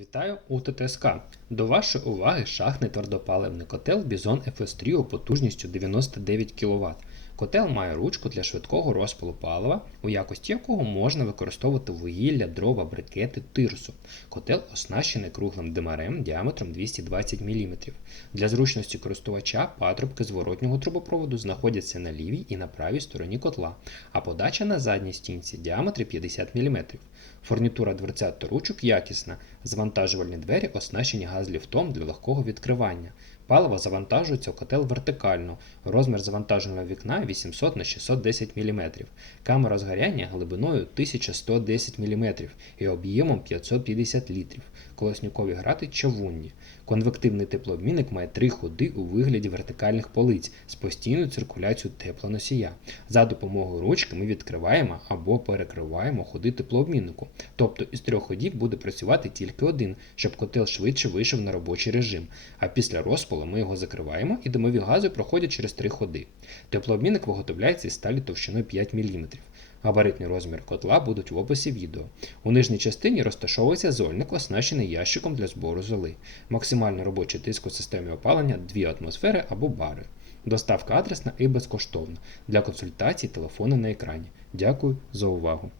Вітаю у ТТСК. До вашої уваги шахтний твердопаливний котел Bison FS Trio потужністю 99 кВт. Котел має ручку для швидкого розпалу палива, у якості якого можна використовувати вугілля, дрова, брикети, тирсу. Котел оснащений круглим димарем діаметром 220 мм. Для зручності користувача патрубки зворотнього трубопроводу знаходяться на лівій і на правій стороні котла, а подача на задній стінці діаметрі 50 мм. Фурнітура дверцят та ручок якісна, завантажувальні двері оснащені газліфтом для легкого відкривання. Паливо завантажується в котел вертикально. Розмір завантаженого вікна 800 на 610 мм. Камера згоряння глибиною 1110 мм і об'ємом 550 літрів. Колоснюкові грати чавунні. Конвективний теплообмінник має три ходи у вигляді вертикальних полиць з постійною циркуляцією теплоносія. За допомогою ручки ми відкриваємо або перекриваємо ходи теплообміннику. Тобто із трьох ходів буде працювати тільки один, щоб котел швидше вийшов на робочий режим. А після розпалу ми його закриваємо і димові гази проходять через три ходи. Теплообмінник виготовляється із сталі товщиною 5 мм. Габаритний розмір котла будуть в описі відео. У нижній частині розташовується зольник, оснащений ящиком для збору золи. Максимальний робочий тиск у системі опалення 2 атмосфери або бари. Доставка адресна і безкоштовна. Для консультацій телефони на екрані. Дякую за увагу.